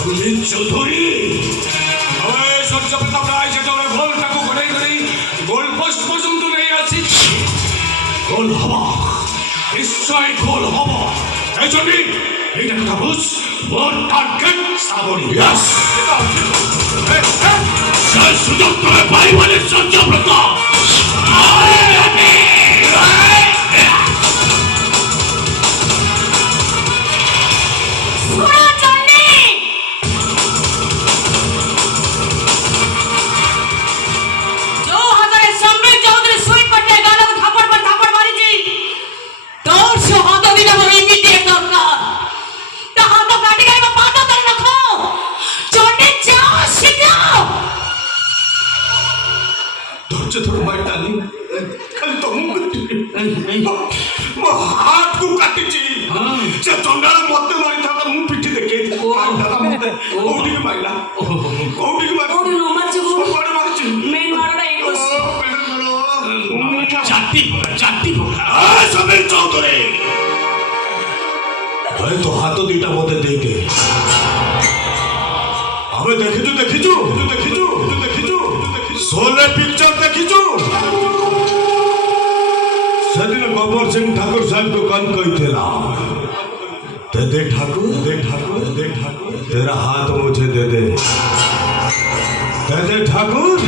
সুনীল চৌধুরী সূর্য প্রতাপ রায় যে তোমরা গোলটাকে ঘুরে ঘুরে গোল পোস্ট পর্যন্ত নিয়ে আছি। গোল হব, নিশ্চয় গোল হব। এই জন্যই এইটা কথা বুঝ, মোর টার্গেট সাবরি। সেই সুযোগ তুমি পাইবানে সূর্য প্রতাপ। हाथ को काटी ची से चंडाल मत मारी था तो मुंह पिटी देखे मारता मत कोडी के मारला कोडी के मार कोडी नो मार छी कोडी मार छी मेन मारला एक बस चाटी आ समीर चौधरी अरे तो हाथ तो दीटा मते दे के अबे देखिजु सोले पिक्चर देखिजु सदिन गब्बर सिंह ठाकुर साहब को कौन कही थेला दे ठाकुर तेरा हाथ मुझे दे दे ठाकुर